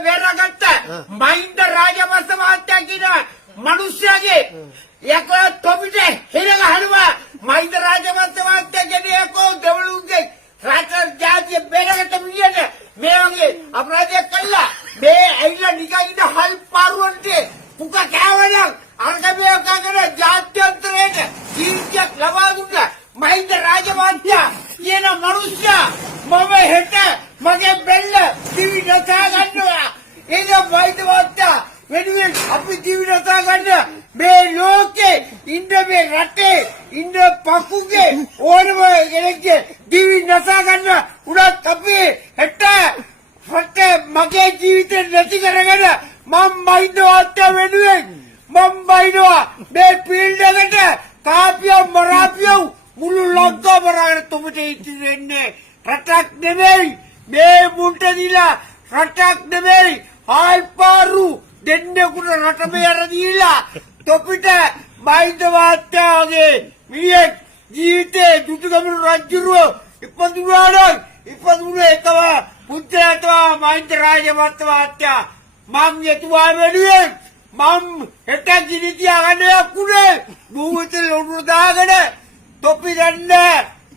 බේරගත්ත මහින්ද රාජපක්ෂ මහත්තයා කියන මිනිස්යාගේ එක තොපිට හිර ගහනවා මහින්ද රාජපක්ෂ මහත්තයා කියන්නේ කො දෙවලුන්ගේ රට ජාතිය බේරගත්ත මිනිහට මේ වගේ අපරාධයක් කළා මේ ඇවිල්ලා නිකන් ඉන්න හල් පාරුවන්ට පුක කෑවනම් අරකබේ කකන ජාත්‍යන්තරයට ජීවිතයක් ලබා දුන්නා මහින්ද රාජපක්ෂ කියන මිනිස්යා මම හෙට මගේ බෙල්ල දිවි නසා ගන්නවා ඒක මහින්ද මහත්තයා වෙනුවෙන් අපි දිවි නසා ගන්න මේ ලෝකේ ඉන්න මේ රටේ ඉන්න පකුගේ ඕනම කෙනෙක්ගේ දිවි නසා ගන්න උනත් අපි හෙට මගේ ජීවිතේ නැති කරගෙන මම මහින්ද මහත්තයා වෙනුවෙන් මම බයිනවා මේ ෆීල්ඩ් එකට කාපියෝ මරාපියෝ මුළු ලංකාවම රාගෙන තුමට ඉතිරෙන්නේ රටක් නෙමෙයි මේ මුන්ට දීලා රටක් නෙමෙයි හාල්පාරු දෙන්නෙකුට රට බේර දීලා තොපිට මහින්ද මහත්තයාගේ මිනිහෙක් ජීවිතේ දුටුගැමුණු රජුරුව ඉපදුනානම් ඉපදුනේ එකම පුත්‍රයාටම මහින්ද රාජපක්ෂ මහත්තයා මම එතුමා වෙනුවෙන් මම හෙට ගිනි තියාගන්න යකුනේ බුවත ලොණු දාගෙන තොපි ගන්න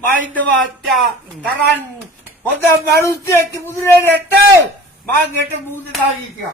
මහින්ද මහත්තයා තරන් හොඳ මිනිස්සෙක් තිබුණේ නැත්තේ මම හෙට බුවත දාගී